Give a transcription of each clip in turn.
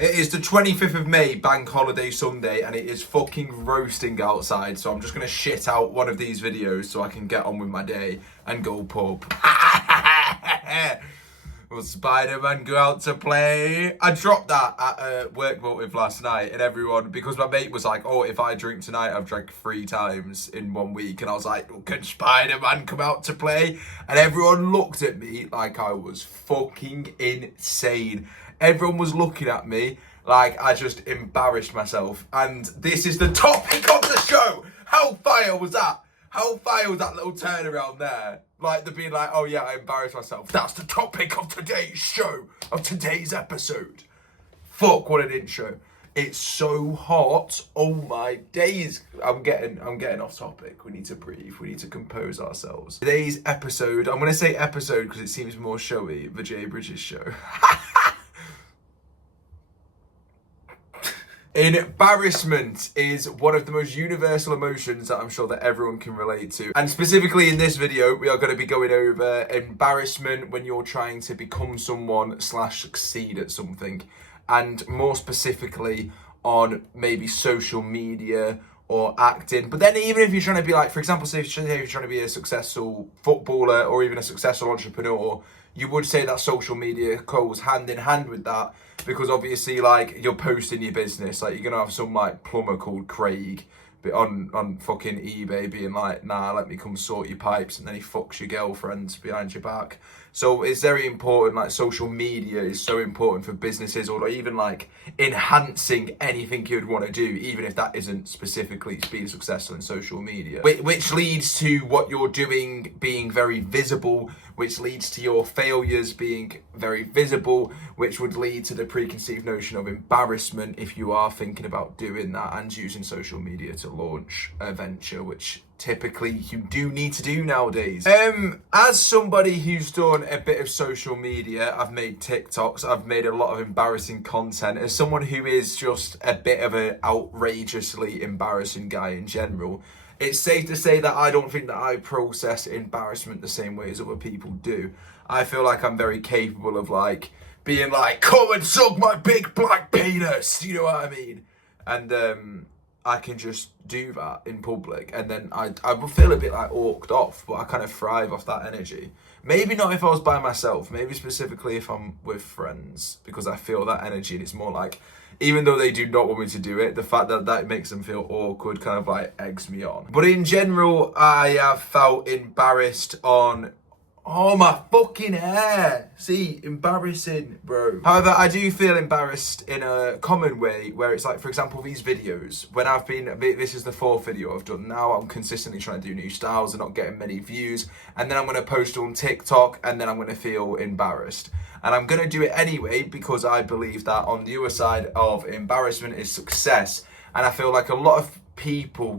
It is the 25th of May, Bank Holiday Sunday, and it is fucking roasting outside. So I'm just going to shit out one of these videos so I can get on with my day and go pub. Will Spider-Man go out to play? I dropped that at Work Motive last night, and everyone, because my mate was like, oh, if I drink tonight, I've drank 3 times in 1 week. And I was like, well, can Spider-Man come out to play? And everyone looked at me like I was fucking insane. Everyone was looking at me like I just embarrassed myself. And this is the topic of the show. How fire was that? How fire was that little turnaround there? Like, they're being like, oh yeah, I embarrassed myself. That's the topic of today's show, of today's episode. Fuck, what an intro. It's so hot. Oh my days. I'm getting off topic. We need to breathe. We need to compose ourselves. Today's episode, I'm going to say episode because it seems more showy, the Jay Bridges show. Embarrassment is one of the most universal emotions that I'm sure that everyone can relate to. And specifically in this video, we are going to be going over embarrassment when you're trying to become someone / succeed at something. And more specifically on maybe social media or acting. But then even if you're trying to be like, for example, say if you're trying to be a successful footballer or even a successful entrepreneur, you would say that social media goes hand in hand with that, because obviously like you're posting your business, like you're gonna have some like plumber called Craig on fucking eBay being like, nah, let me come sort your pipes, and then he fucks your girlfriend behind your back. So it's very important, like social media is so important for businesses, or even like enhancing anything you'd want to do, even if that isn't specifically being successful in social media. Which leads to what you're doing being very visible, which leads to your failures being very visible, which would lead to the preconceived notion of embarrassment if you are thinking about doing that and using social media to launch a venture, which typically you do need to do nowadays. As somebody who's done a bit of social media, I've made TikToks, I've made a lot of embarrassing content. As someone who is just a bit of an outrageously embarrassing guy in general, it's safe to say that I don't think that I process embarrassment the same way as other people do. I feel like I'm very capable of like being like, come and suck my big black penis, you know what I mean? And I can just do that in public, and then I will feel a bit like orked off, but I kind of thrive off that energy. Maybe not if I was by myself, maybe specifically if I'm with friends, because I feel that energy, and it's more like, even though they do not want me to do it, the fact that that makes them feel awkward kind of like eggs me on. But in general, I have felt embarrassed on, oh my fucking hair. See, embarrassing, bro. However, I do feel embarrassed in a common way where it's like, for example, these videos, when I've been, this is the 4th video I've done now, I'm consistently trying to do new styles and not getting many views. And then I'm going to post on TikTok, and then I'm going to feel embarrassed. And I'm going to do it anyway because I believe that on the other side of embarrassment is success. And I feel like a lot of people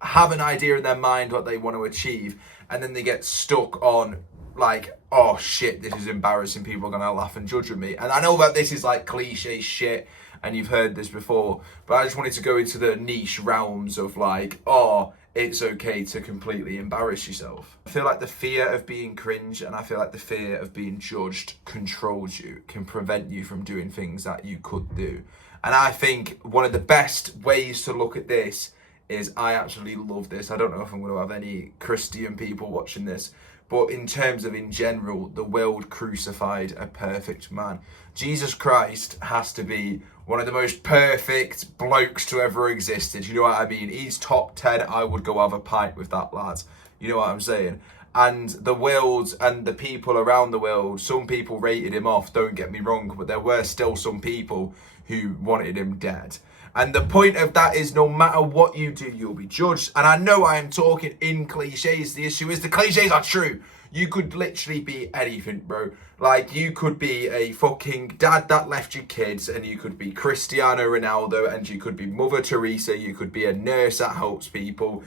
have an idea in their mind what they want to achieve, and then they get stuck on like, oh shit, this is embarrassing, people are going to laugh and judge me. And I know that this is like cliche shit and you've heard this before, but I just wanted to go into the niche realms of like, oh, it's okay to completely embarrass yourself. I feel like the fear of being cringe, and I feel like the fear of being judged controls you, can prevent you from doing things that you could do. And I think one of the best ways to look at this is, I actually love this. I don't know if I'm going to have any Christian people watching this, but in terms of in general, the world crucified a perfect man. Jesus Christ has to be one of the most perfect blokes to ever existed. You know what I mean? He's top 10. I would go have a pint with that lad. You know what I'm saying? And the world and the people around the world, some people rated him off, don't get me wrong, but there were still some people who wanted him dead. And the point of that is, no matter what you do, you'll be judged. And I know I am talking in cliches. The issue is the cliches are true. You could literally be anything, bro. Like, you could be a fucking dad that left your kids, and you could be Cristiano Ronaldo, and you could be Mother Teresa, you could be a nurse that helps people.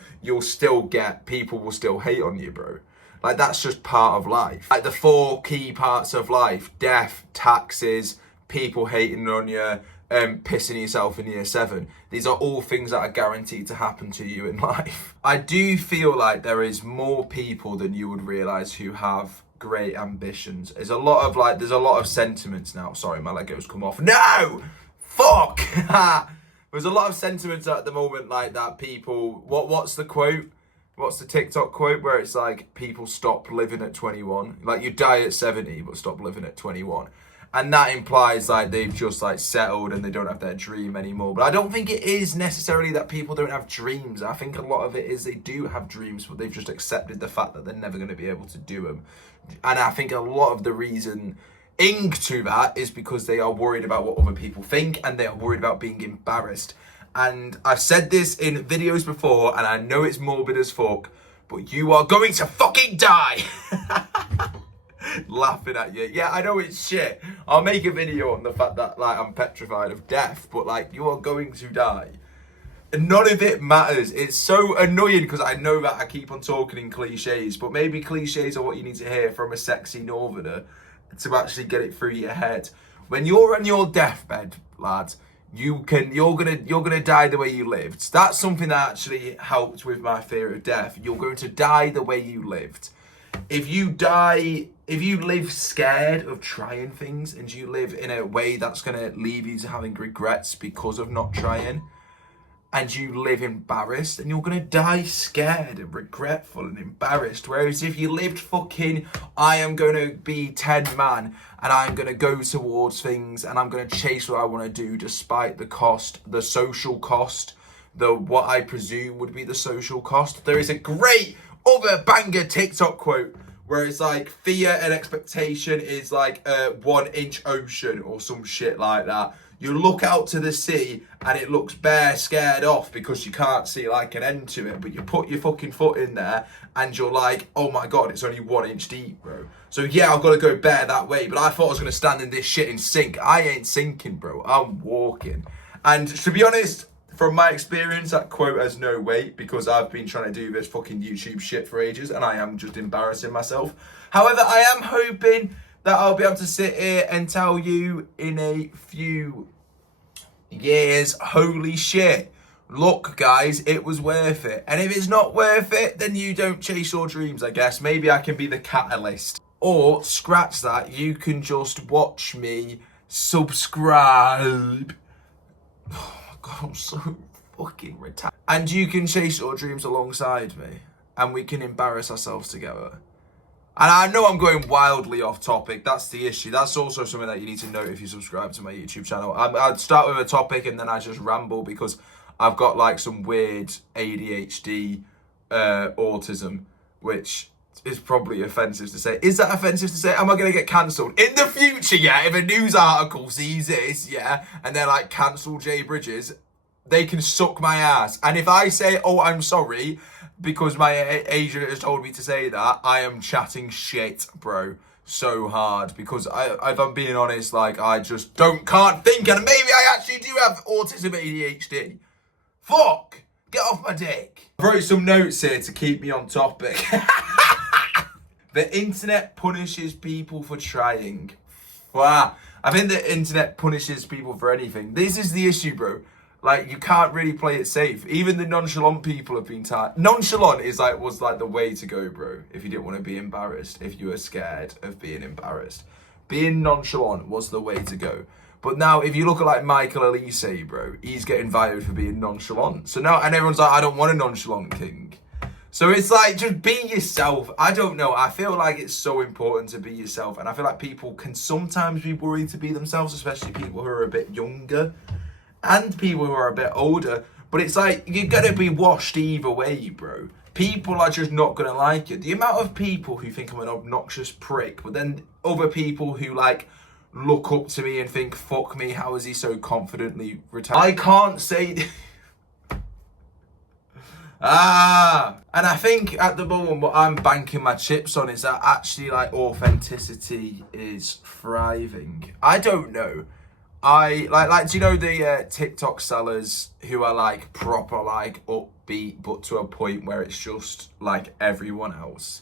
People will still hate on you, bro. Like, that's just part of life. Like, the 4 key parts of life: death, taxes, people hating on you, pissing yourself in year 7. These are all things that are guaranteed to happen to you in life. I do feel like there is more people than you would realise who have great ambitions. There's a lot of sentiments now. Sorry, my Lego's come off. No! Fuck! There's a lot of sentiments at the moment like that. People, what's the quote? What's the TikTok quote where it's like, people stop living at 21? Like, you die at 70, but stop living at 21. And that implies like they've just like settled and they don't have their dream anymore. But I don't think it is necessarily that people don't have dreams. I think a lot of it is they do have dreams, but they've just accepted the fact that they're never going to be able to do them. And I think a lot of the reason to that is because they are worried about what other people think, and they are worried about being embarrassed. And I've said this in videos before, and I know it's morbid as fuck, but you are going to fucking die. Laughing at you. Yeah, I know it's shit. I'll make a video on the fact that like I'm petrified of death, but like, you are going to die. And none of it matters. It's so annoying because I know that I keep on talking in cliches, but maybe cliches are what you need to hear from a sexy northerner to actually get it through your head. When you're on your deathbed, lad, you're gonna die the way you lived. That's something that actually helped with my fear of death. You're going to die the way you lived. If you live scared of trying things, and you live in a way that's gonna leave you to having regrets because of not trying, and you live embarrassed, and you're gonna die scared and regretful and embarrassed. Whereas if you lived fucking, I am gonna be 10 man, and I'm gonna go towards things, and I'm gonna chase what I wanna do despite the cost, the social cost, what I presume would be the social cost. There is a great other banger TikTok quote where it's like, fear and expectation is like a 1 inch ocean or some shit like that. You look out to the sea and it looks bare scared off because you can't see like an end to it, but you put your fucking foot in there and you're like, oh my God, it's only 1 inch deep, bro. So yeah, I've got to go bare that way, but I thought I was going to stand in this shit and sink. I ain't sinking, bro. I'm walking. And to be honest, from my experience, that quote has no weight because I've been trying to do this fucking YouTube shit for ages and I am just embarrassing myself. However, I am hoping that I'll be able to sit here and tell you in a few years, holy shit, look guys, it was worth it. And if it's not worth it, then you don't chase your dreams, I guess. Maybe I can be the catalyst. Or, scratch that, you can just watch me subscribe. Oh my God, I'm so fucking retarded. And you can chase your dreams alongside me. And we can embarrass ourselves together. And I know I'm going wildly off topic. That's the issue. That's also something that you need to know if you subscribe to my YouTube channel. I'd start with a topic and then I just ramble because I've got like some weird ADHD autism, which is probably offensive to say. Is that offensive to say? Am I going to get cancelled? In the future, yeah, if a news article sees this, yeah, and they're like, cancel Jay Bridges, they can suck my ass. And if I say, oh, I'm sorry, because my agent has told me to say that, I am chatting shit, bro, so hard. Because if I'm being honest, like, I just can't think, and maybe I actually do have autism ADHD. Fuck! Get off my dick. I wrote some notes here to keep me on topic. The internet punishes people for trying. Wow. I think the internet punishes people for anything. This is the issue, bro. Like, you can't really play it safe. Even the nonchalant people have been tired. Nonchalant was the way to go, bro. If you didn't want to be embarrassed, if you were scared of being embarrassed, being nonchalant was the way to go. But now, if you look at like Michael Elise, bro, he's getting fired for being nonchalant. So now, and everyone's like, I don't want a nonchalant king. So it's like, just be yourself. I don't know. I feel like it's so important to be yourself. And I feel like people can sometimes be worried to be themselves, especially people who are a bit younger. And people who are a bit older, but it's like, you're gonna be washed either way, bro. People are just not gonna like you. The amount of people who think I'm an obnoxious prick, but then other people who like look up to me and think, fuck me, how is he so confidently retired? I can't say... And I think at the moment what I'm banking my chips on is that actually like authenticity is thriving. I don't know. I like do you know the TikTok sellers who are like proper like upbeat but to a point where it's just like everyone else?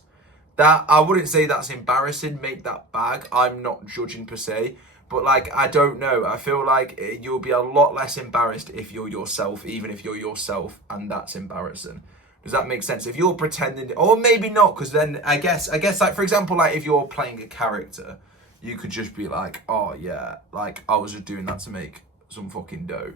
That I wouldn't say that's embarrassing, make that bag. I'm not judging per se, but like I don't know. I feel like you'll be a lot less embarrassed if you're yourself, even if you're yourself, and that's embarrassing. Does that make sense? If you're pretending, or maybe not, because then I guess like for example, like if you're playing a character, you could just be like, oh yeah, like I was just doing that to make some fucking dough.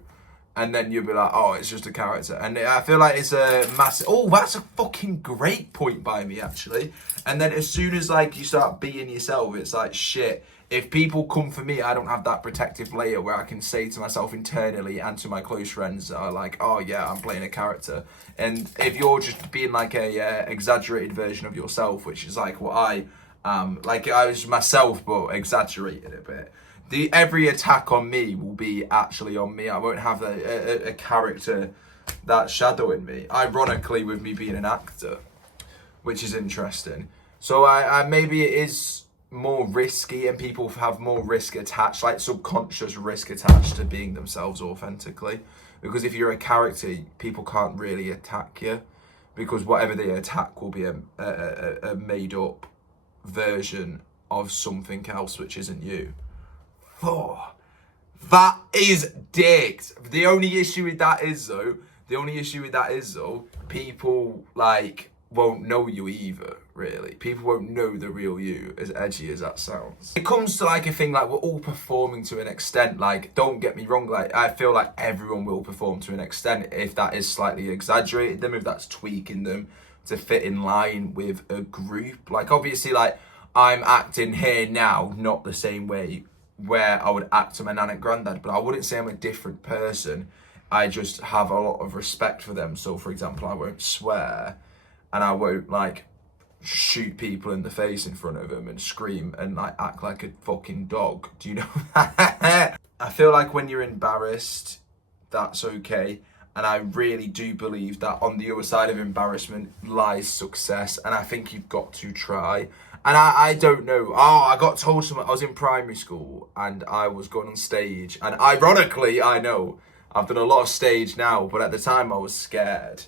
And then you'll be like, oh, it's just a character. And I feel like it's a massive... Oh, that's a fucking great point by me, actually. And then as soon as, like, you start being yourself, it's like, shit. If people come for me, I don't have that protective layer where I can say to myself internally and to my close friends, are like, oh, yeah, I'm playing a character. And if you're just being, like, a exaggerated version of yourself, which is, like, what I am. Like, I was myself, but exaggerated a bit. Every attack on me will be actually on me. I won't have a character that's shadowing me. Ironically, with me being an actor, which is interesting. So I maybe it is more risky, and people have more risk attached, like subconscious risk attached to being themselves authentically. Because if you're a character, people can't really attack you, because whatever they attack will be a made up version of something else which isn't you. Oh, that is dicked. The only issue with that is though, people like won't know you either, really. People won't know the real you, as edgy as that sounds. It comes to like a thing like we're all performing to an extent. Like, don't get me wrong, like I feel like everyone will perform to an extent if that is slightly exaggerated them, if that's tweaking them to fit in line with a group. Like obviously like I'm acting here now, not the same way where I would act to my nan and granddad, but I wouldn't say I'm a different person. I just have a lot of respect for them. So for example, I won't swear, and I won't like shoot people in the face in front of them and scream and like act like a fucking dog. Do you know that? I feel like when you're embarrassed, that's okay. And I really do believe that on the other side of embarrassment lies success. And I think you've got to try. And I don't know. Oh, I got told something. I was in primary school and I was going on stage. And ironically, I know, I've done a lot of stage now, but at the time I was scared.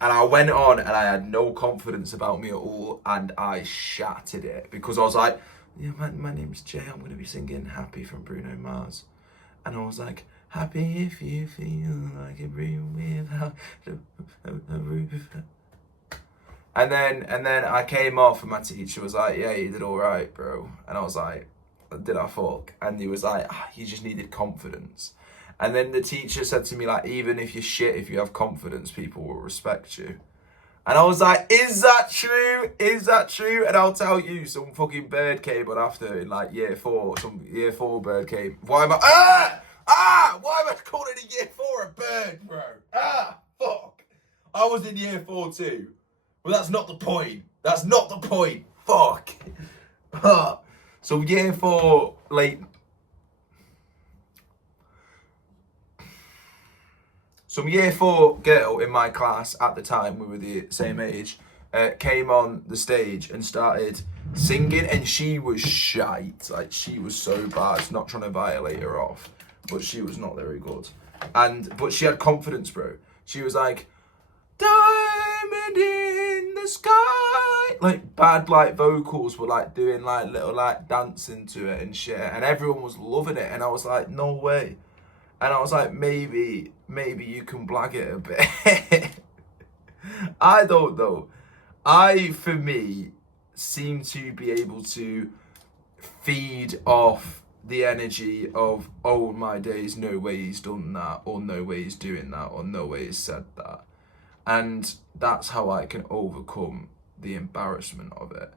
And I went on and I had no confidence about me at all. And I shattered it because I was like, yeah, my name's Jay. I'm going to be singing Happy from Bruno Mars. And I was like, happy if you feel like a room without a roof. And then I came off and my teacher was like, yeah, you did all right, bro. And I was like, did I fuck? And he was like, you just needed confidence. And then the teacher said to me, like, even if you're shit, if you have confidence, people will respect you. And I was like, is that true? Is that true? And I'll tell you, some fucking bird came on after in like year 4. Some year 4 bird came. Why am I, why am I calling a year 4 a bird, bro? Fuck. I was in year 4 too. Well, that's not the point. That's not the point. Fuck. So year 4, late. Some year 4 girl in my class at the time, we were the same age, came on the stage and started singing, and she was shite. Like, she was so bad. Not trying to violate her off, but she was not very good. But she had confidence, bro. She was like, diamond in the sky. Like, bad, like, vocals were, like, doing, like, little, like, dancing to it and shit. And everyone was loving it. And I was like, no way. And I was like, maybe you can blag it a bit. I don't know. For me, seem to be able to feed off the energy of, oh my days, no way he's done that, or no way he's doing that, or no way he's said that. And that's how I can overcome the embarrassment of it.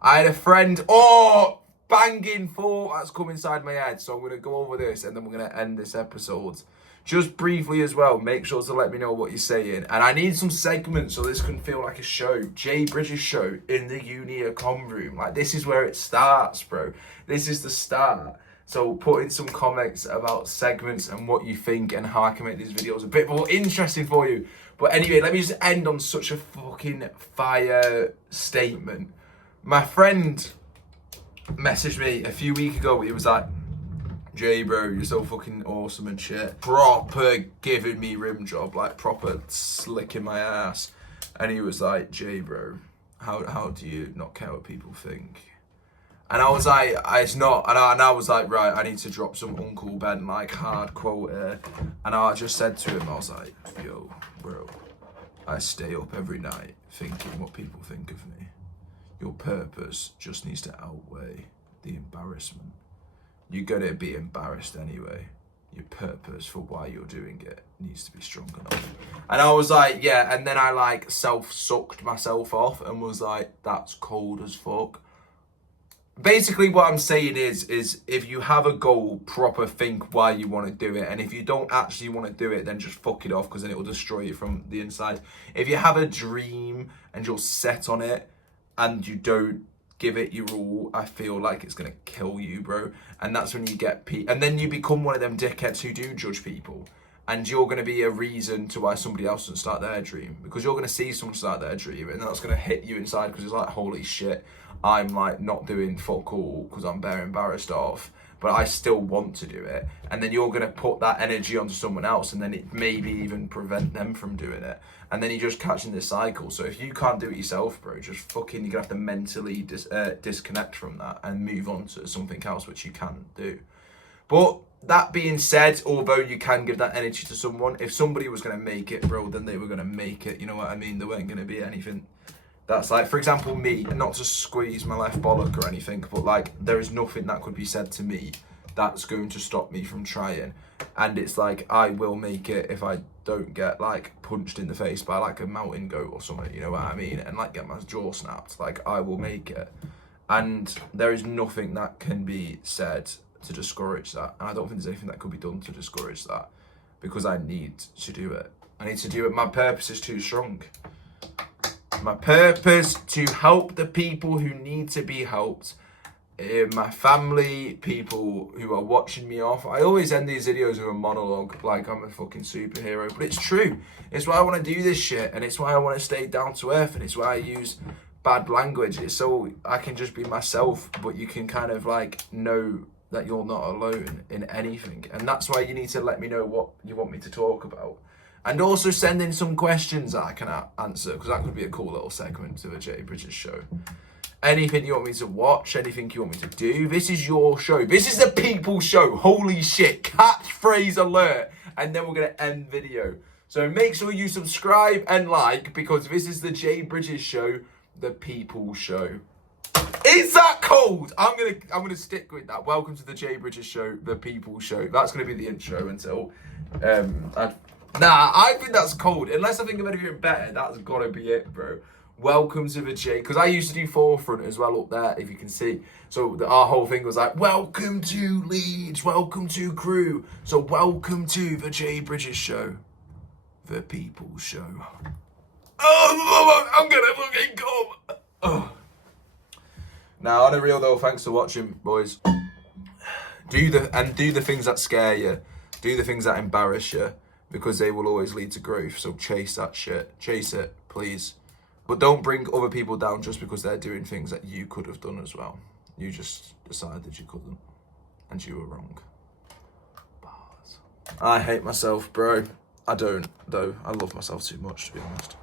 I had a friend, banging thought that's come inside my head. So I'm going to go over this and then we're going to end this episode. Just briefly as well, make sure to let me know what you're saying. And I need some segments so this can feel like a show. Jay Bridges show in the uni comm room. Like, this is where it starts, bro. This is the start. So put in some comments about segments and what you think and how I can make these videos a bit more interesting for you. But anyway, let me just end on such a fucking fire statement. My friend messaged me a few weeks ago. He was like, Jay, bro, you're so fucking awesome and shit. Proper giving me rim job, like proper slicking my ass. And he was like, Jay, bro, how do you not care what people think? And I was like, it's not. And I was like, right, I need to drop some Uncle Ben, like, hard quote here. And I just said to him, I was like, yo, bro, I stay up every night thinking what people think of me. Your purpose just needs to outweigh the embarrassment. You're gonna be embarrassed anyway. your purpose for why you're doing it needs to be strong enough. And I was like, yeah, and then I like self-sucked myself off and was like, that's cold as fuck. Basically what I'm saying is if you have a goal, proper think why you want to do it. And if you don't actually want to do it, then just fuck it off, because then it will destroy you from the inside. If you have a dream and you're set on it and you don't give it your all, I feel like it's going to kill you, bro. And that's when you get and then you become one of them dickheads who do judge people. And you're going to be a reason to why somebody else doesn't start their dream, because you're going to see someone start their dream and that's going to hit you inside, because it's like, holy shit, I'm like not doing fuck all because I'm bare embarrassed off, but I still want to do it. And then you're going to put that energy onto someone else, and then it maybe even prevent them from doing it. And then you're just catching this cycle. So if you can't do it yourself, bro, just fucking, you're going to have to mentally disconnect from that and move on to something else which you can do. But that being said, although you can give that energy to someone, if somebody was going to make it, bro, then they were going to make it. You know what I mean? There weren't going to be anything that's like, for example, me, not to squeeze my left bollock or anything, but like, there is nothing that could be said to me that's going to stop me from trying. And it's like, I will make it if I don't get like punched in the face by like a mountain goat or something, you know what I mean? And like get my jaw snapped, like I will make it. And there is nothing that can be said to discourage that. And I don't think there's anything that could be done to discourage that, because I need to do it. I need to do it. My purpose is too strong. My purpose to help the people who need to be helped. My family, people who are watching me off. I always end these videos with a monologue like I'm a fucking superhero, but it's true. It's why I want to do this shit, and it's why I want to stay down to earth, and it's why I use bad language. It's so I can just be myself, but you can kind of like know that you're not alone in anything. And that's why you need to let me know what you want me to talk about. And also send in some questions that I can answer, because that could be a cool little segment to the Jay Bridges show. Anything you want me to watch, anything you want me to do, this is your show. This is the people show. Holy shit, catchphrase alert. And then we're going to end video. So make sure you subscribe and like, because this is the Jay Bridges show, the people show. Is that cold? I'm gonna stick with that. Welcome to the Jay Bridges show, the people show. That's gonna be the intro until I think that's cold. Unless I think of anything better, that's gotta be it, bro. Welcome to the Jay, because I used to do forefront as well up there, if you can see. So our whole thing was like, welcome to Leeds, welcome to crew. So welcome to the Jay Bridges show, the people show. Oh, I'm gonna fucking come. Oh. Now, on a real though, thanks for watching, boys. Do the things that scare you. Do the things that embarrass you, because they will always lead to growth. So chase that shit. Chase it, please. But don't bring other people down just because they're doing things that you could have done as well. You just decided you couldn't, and you were wrong. Bars. I hate myself, bro. I don't, though. I love myself too much, to be honest.